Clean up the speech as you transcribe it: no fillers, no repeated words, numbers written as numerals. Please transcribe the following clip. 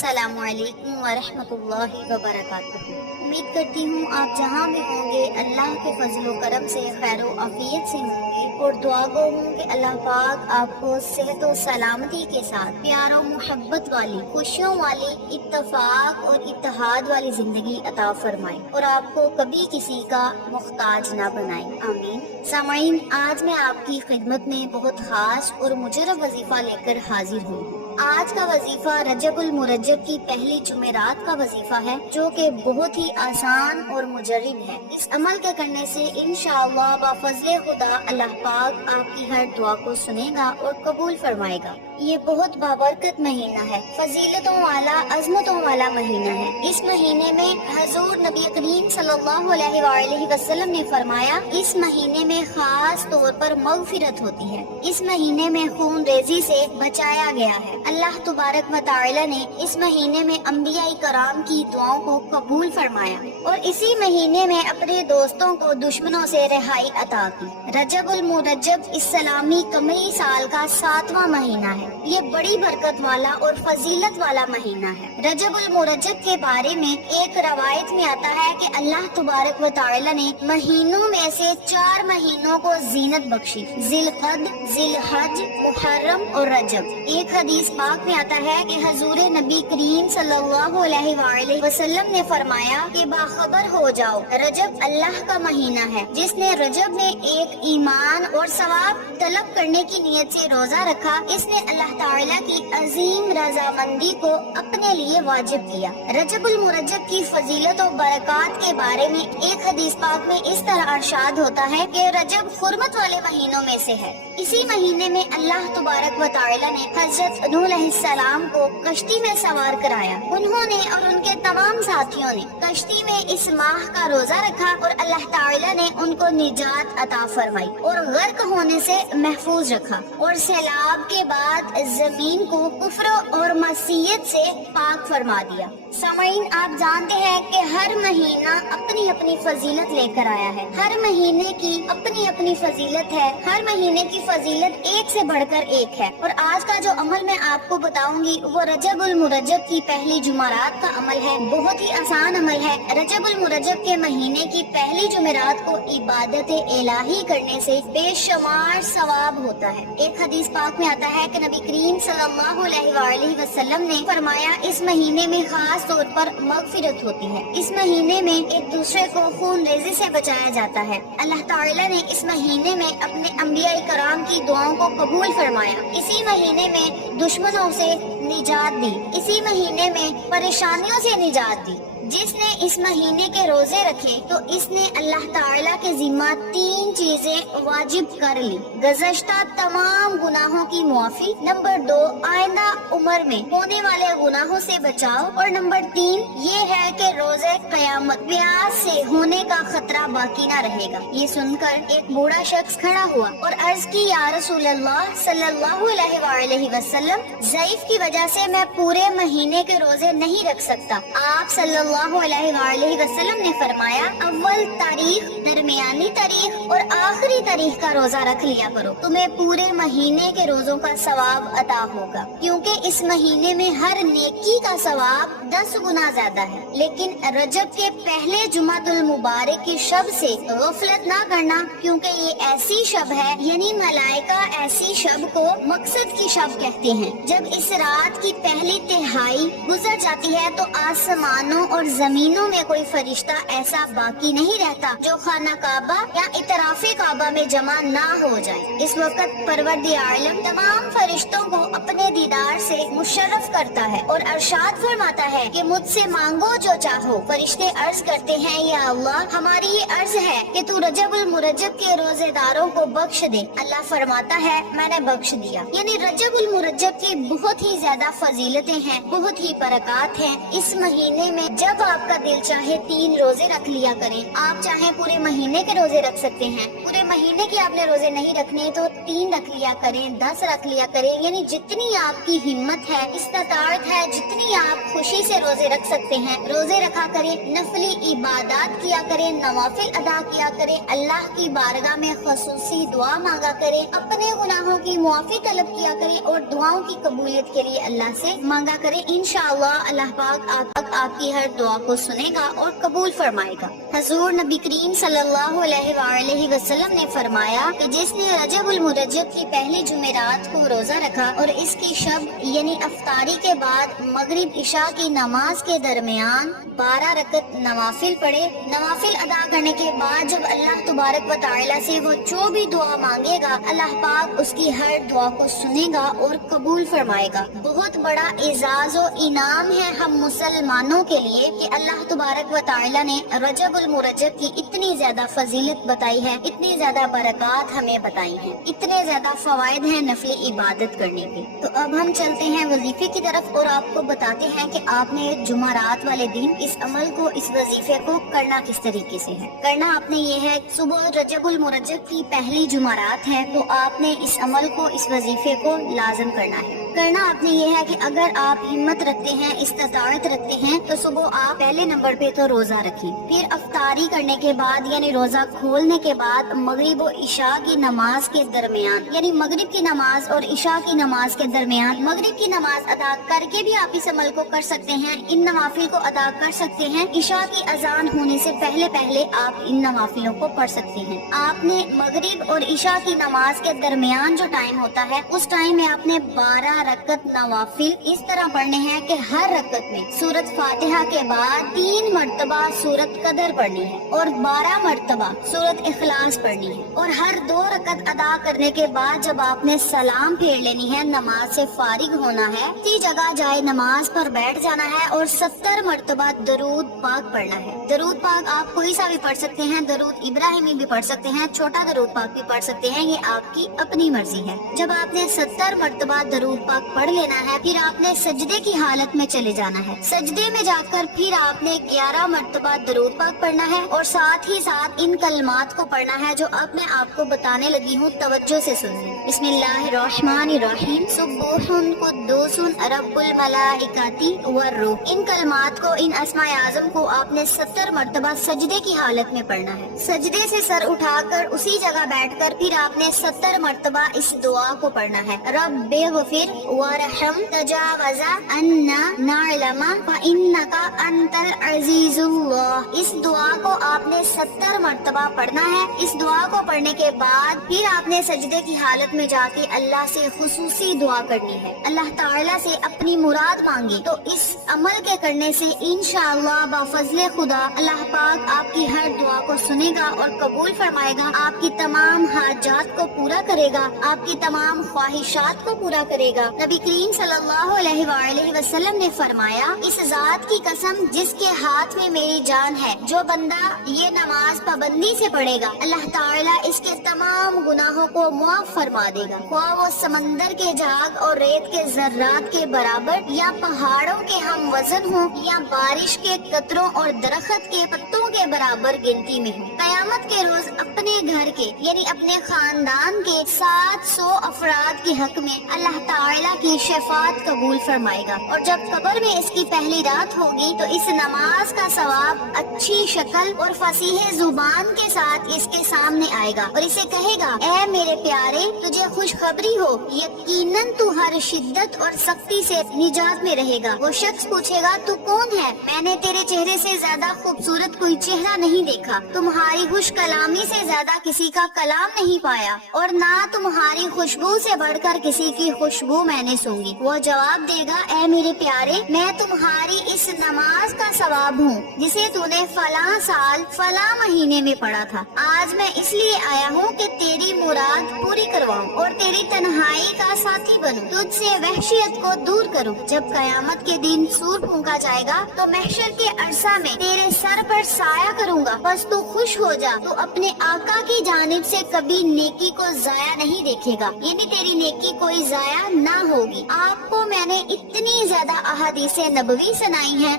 السلام علیکم ورحمۃ اللہ وبرکاتہ۔ امید کرتی ہوں آپ جہاں بھی ہوں گے اللہ کے فضل و کرم سے خیر و عافیت سے ہوں گے، اور دعا گو ہوں کہ اللہ پاک آپ کو صحت و سلامتی کے ساتھ پیار و محبت والی، خوشیوں والی، اتفاق اور اتحاد والی زندگی عطا فرمائے اور آپ کو کبھی کسی کا محتاج نہ بنائے، آمین۔ سامعین، آج میں آپ کی خدمت میں بہت خاص اور مجرب وظیفہ لے کر حاضر ہوں۔ آج کا وظیفہ رجب المرجب کی پہلی جمعرات کا وظیفہ ہے، جو کہ بہت ہی آسان اور مجرب ہے۔ اس عمل کے کرنے سے انشاءاللہ بفضل خدا اللہ پاک آپ کی ہر دعا کو سنے گا اور قبول فرمائے گا۔ یہ بہت بابرکت مہینہ ہے، فضیلتوں والا، عظمتوں والا مہینہ ہے۔ اس مہینے میں حضور نبی کریم صلی اللہ علیہ وآلہ وسلم نے فرمایا، اس مہینے میں خاص طور پر مغفرت ہوتی ہے۔ اس مہینے میں خون ریزی سے بچایا گیا ہے۔ اللہ تبارک و تعالی نے اس مہینے میں انبیاء کرام کی دعاؤں کو قبول فرمایا اور اسی مہینے میں اپنے دوستوں کو دشمنوں سے رہائی عطا کی۔ رجب المرجب اسلامی قمری سال کا 7واں مہینہ ہے۔ یہ بڑی برکت والا اور فضیلت والا مہینہ ہے۔ رجب المرجب کے بارے میں ایک روایت میں آتا ہے کہ اللہ تبارک و تعالی نے مہینوں میں سے 4 مہینوں کو زینت بخشی، ذی القعدہ، ذی الحج، محرم اور رجب۔ ایک حدیث پاک میں آتا ہے کہ حضور نبی کریم صلی اللہ علیہ وآلہ وسلم نے فرمایا کہ باخبر ہو جاؤ، رجب اللہ کا مہینہ ہے۔ جس نے رجب میں ایک ایمان اور ثواب طلب کرنے کی نیت سے روزہ رکھا، اس نے اللہ تعالیٰ کی عظیم رضامندی کو اپنے لیے واجب کیا۔ رجب المرجب کی فضیلت و برکات کے بارے میں ایک حدیث پاک میں اس طرح ارشاد ہوتا ہے کہ رجب حرمت والے مہینوں میں سے ہے۔ اسی مہینے میں اللہ تبارک و تعالی نے حضرت نوح علیہ السلام کو کشتی میں سوار کرایا۔ انہوں نے اور ان کے تمام ساتھیوں نے کشتی میں اس ماہ کا روزہ رکھا اور اللہ تعالی نے ان کو نجات عطا فرمائی اور غرق ہونے سے محفوظ رکھا، اور سیلاب کے بعد زمین کو کفر اور معصیت سے پاک فرما دیا۔ سامعین، آپ جانتے ہیں کہ ہر مہینہ اپنی اپنی فضیلت لے کر آیا ہے۔ ہر مہینے کی اپنی اپنی فضیلت ہے۔ ہر مہینے کی فضیلت ایک سے بڑھ کر ایک ہے، اور آج کا جو عمل میں آپ کو بتاؤں گی وہ رجب المرجب کی پہلی جمعرات کا عمل ہے۔ بہت ہی آسان عمل ہے۔ رجب المرجب کے مہینے کی پہلی جمعرات کو عبادت الہی کرنے سے بے شمار ثواب ہوتا ہے۔ ایک حدیث پاک میں آتا ہے کہ نبی کریم صلی اللہ علیہ وآلہ وسلم نے فرمایا، اس مہینے میں خاص طور پر مغفرت ہوتی ہے۔ اس مہینے میں ایک دوسرے کو خون ریزی سے بچایا جاتا ہے۔ اللہ تعالی نے اس مہینے میں اپنے انبیاء کرام کی دعاؤں کو قبول فرمایا۔ اسی مہینے میں دشمنوں سے نجات دی، اسی مہینے میں پریشانیوں سے نجات دی۔ جس نے اس مہینے کے روزے رکھے تو اس نے اللہ تعالیٰ کے ذمہ 3 چیزیں واجب کر لی۔ گزشتہ تمام گناہوں کی معافی، نمبر 2 آئندہ عمر میں ہونے والے گناہوں سے بچاؤ، اور نمبر 3 یہ ہے کہ روزے قیامت پیاس سے ہونے کا خطرہ باقی نہ رہے گا۔ یہ سن کر ایک بوڑھا شخص کھڑا ہوا اور عرض کی، یا رسول اللہ صلی اللہ علیہ وآلہ وسلم، ضعیف کی وجہ سے میں پورے مہینے کے روزے نہیں رکھ سکتا۔ آپ صلی اللہ علیہ وآلہ وسلم نے فرمایا، اول تاریخ، درمیانی تاریخ اور آخری تاریخ کا روزہ رکھ لیا کرو، تمہیں پورے مہینے کے روزوں کا ثواب عطا ہوگا، کیونکہ اس مہینے میں ہر نیکی کا ثواب 10 گنا زیادہ ہے۔ لیکن رجب کے پہلے جمعۃ المبارک کی شب سے غفلت نہ کرنا، کیونکہ یہ ایسی شب ہے، یعنی ملائکہ ایسی شب کو مقصد کی شب کہتے ہیں۔ جب اس رات کی پہلی تہائی گزر جاتی ہے تو آسمانوں اور زمینوں میں کوئی فرشتہ ایسا باقی نہیں رہتا جو خانہ کعبہ یا اطراف کعبہ میں جمع نہ ہو جائے۔ اس وقت پروردگار عالم تمام فرشتوں کو اپنے دیدار سے مشرف کرتا ہے اور ارشاد فرماتا ہے کہ مجھ سے مانگو جو چاہو۔ فرشتے عرض کرتے ہیں، یا اللہ، ہماری یہ عرض ہے کہ تو رجب المرجب کے روزے داروں کو بخش دے۔ اللہ فرماتا ہے، میں نے بخش دیا۔ یعنی رجب المرجب کی بہت ہی زیادہ فضیلتیں ہیں، بہت ہی برکات ہیں۔ اس مہینے میں جب آپ کا دل چاہے 3 روزے رکھ لیا کریں۔ آپ چاہیں پورے مہینے کے روزے رکھ سکتے ہیں۔ پورے مہینے کے آپ نے روزے نہیں رکھنے تو 3 رکھ لیا کریں، 10 رکھ لیا کریں، یعنی جتنی آپ کی ہمت ہے، استطاعت ہے، جتنی آپ خوشی سے روزے رکھ سکتے ہیں روزے رکھا کریں، نفلی عبادات کیا کریں، نوافل ادا کیا کریں، اللہ کی بارگاہ میں خصوصی دعا مانگا کریں، اپنے گناہوں کی معافی طلب کیا کریں اور دعاؤں کی قبولیت کے لیے اللہ سے مانگا کریں۔ انشاءاللہ اللہ پاک آپ کی ہر دعا کو سنے گا اور قبول فرمائے گا۔ حضور نبی کریم صلی اللہ علیہ وآلہ وسلم نے فرمایا کہ جس نے رجب المرجب کی پہلی جمعرات کو روزہ رکھا اور اس کی شب یعنی افطاری کے بعد مغرب عشاء کی نماز کے درمیان 12 رکعت نوافل پڑھے، نوافل ادا کرنے کے بعد جب اللہ تبارک و تعالی سے وہ جو بھی دعا مانگے گا اللہ پاک اس کی ہر دعا کو سنے گا اور قبول فرمائے گا۔ بہت بڑا اعزاز و انعام ہے ہم مسلمانوں کے لیے کہ اللہ تبارک و تعالی نے رجب المرجب کی اتنی زیادہ فضیلت بتائی ہے، اتنی زیادہ برکات ہمیں بتائی ہیں، اتنے زیادہ فوائد ہیں نفلی عبادت کرنے کے۔ تو اب ہم چلتے ہیں وظیفے کی طرف اور آپ کو بتاتے ہیں کہ آپ نے جمعرات والے دن اس عمل کو، اس وظیفے کو کرنا کس طریقے سے ہے۔ کرنا آپ نے یہ ہے، صبح رجب المرجب کی پہلی جمعرات ہے تو آپ نے اس عمل کو، اس وظیفے کو لازم کرنا ہے۔ کرنا آپ نے یہ ہے کہ اگر آپ ہمت رکھتے ہیں، استطاعت رکھتے ہیں تو صبح آپ پہلے نمبر پہ تو روزہ رکھیں، پھر افطاری کرنے کے بعد یعنی روزہ کھولنے کے بعد مغرب و عشاء کی نماز کے درمیان یعنی مغرب کی نماز اور عشاء کی نماز کے درمیان مغرب کی نماز ادا کر کے بھی آپ اس عمل کو کر سکتے ہیں، ان نوافل کو ادا کر سکتے ہیں۔ عشاء کی اذان ہونے سے پہلے پہلے آپ ان نوافلوں کو پڑھ سکتے ہیں۔ آپ نے مغرب اور عشاء کی نماز کے درمیان جو ٹائم ہوتا ہے اس ٹائم میں آپ نے 12 رکعت نوافل اس طرح پڑھنے ہیں کہ ہر رکعت میں سورۃ فاتحہ کے بعد 3 مرتبہ سورۃ قدر پڑھنی ہے اور 12 مرتبہ سورۃ اخلاص پڑھنی ہے، اور ہر 2 رکعت ادا کرنے کے بعد جب آپ نے سلام پھیر لینی ہے، نماز سے فارغ ہونا ہے، اسی جگہ جائے نماز پر بیٹھ جانا ہے اور 70 مرتبہ درود پاک پڑھنا ہے۔ درود پاک آپ کوئی سا بھی پڑھ سکتے ہیں، درود ابراہیمی بھی پڑھ سکتے ہیں، چھوٹا درود پاک بھی پڑھ سکتے ہیں، یہ آپ کی اپنی مرضی ہے۔ جب آپ نے 70 مرتبہ درود پاک پڑھ لینا ہے پھر آپ نے سجدے کی حالت میں چلے جانا ہے، سجدے میں جا کر پھر آپ نے 11 مرتبہ درود پاک پڑھنا ہے اور ساتھ ہی ساتھ ان کلمات کو پڑھنا ہے جو اب میں آپ کو بتانے لگی ہوں، توجہ سے سنیں۔ بسم اللہ الرحمن الرحیم، سبوح قدوس رب الملائکۃ والروح۔ ان کلمات کو، ان اسماء اعظم کو آپ نے 70 مرتبہ سجدے کی حالت میں پڑھنا ہے۔ سجدے سے سر اٹھا کر اسی جگہ بیٹھ کر پھر آپ نے 70 مرتبہ اس دعا کو پڑھنا ہے، رب اغفر وارحم تجاوز عنا نعلم فإنک انت العزیز اللہ۔ اس دعا کو آپ نے 70 مرتبہ پڑھنا ہے۔ اس دعا کو پڑھنے کے بعد پھر آپ نے سجدے کی حالت میں جا کے اللہ سے خصوصی دعا کرنی ہے، اللہ تعالیٰ سے اپنی مراد مانگی۔ تو اس عمل کے کرنے سے انشاءاللہ بفضل خدا اللہ پاک آپ کی ہر دعا کو سنے گا اور قبول فرمائے گا، آپ کی تمام حاجات کو پورا کرے گا، آپ کی تمام خواہشات کو پورا کرے گا۔ نبی کریم صلی اللہ علیہ وآلہ وسلم نے فرمایا، اس ذات کی قسم جس کے ہاتھ میں میری جان ہے، جو بندہ یہ نماز پابندی سے پڑھے گا اللہ تعالیٰ اس کے تمام گناہوں کو معاف فرما دے گا، خواہ وہ سمندر کے جھاگ اور ریت کے ذرات کے برابر یا پہاڑوں کے ہم وزن ہوں یا بارش کے قطروں اور درخت کے پتوں کے برابر گنتی میں ہوں۔ قیامت کے روز اپنے گھر کے یعنی اپنے خاندان کے 700 افراد کے حق میں اللہ تعالیٰ کی شفاعت قبول فرمائے گا، اور جب قبر میں اس کی پہلی رات ہوگی تو اس نماز کا ثواب اچھی شکل اور فصیح زبان کے ساتھ اس کے سامنے آئے گا اور اسے کہے گا، اے میرے پیارے، تجھے خوشخبری ہو، یقیناً تو ہر شدت اور سختی سے نجات میں رہے گا۔ وہ شخص پوچھے گا، تو کون ہے؟ میں نے تیرے چہرے سے زیادہ خوبصورت کوئی چہرہ نہیں دیکھا، تمہاری خوش کلامی سے زیادہ کسی کا کلام نہیں پایا، اور نہ تمہاری خوشبو سے بڑھ کر کسی کی خوشبو میں نے سونگی۔ وہ جواب دے گا، اے میرے پیارے، میں تمہاری اس نماز کا ثواب ہوں جسے تو نے فلاں سال فلاں مہینے میں پڑھا تھا۔ آج میں اس لیے آیا ہوں کہ تیری مراد پوری کرواؤں اور تیری تنہائی کا ساتھی بنوں، تجھ سے وحشیت کو دور کروں۔ جب قیامت کے دن سور پھونکا جائے گا تو محشر کے عرصہ میں تیرے سر پر سایہ کروں گا، بس تو خوش ہو جا، تو اپنے آقا کی جانب سے کبھی نیکی کو ضائع نہیں دیکھے گا، یعنی تیری نیکی کوئی ضائع نہ ہوگی۔ آپ کو میں نے اتنی زیادہ احادیث نبوی سنائی ہیں,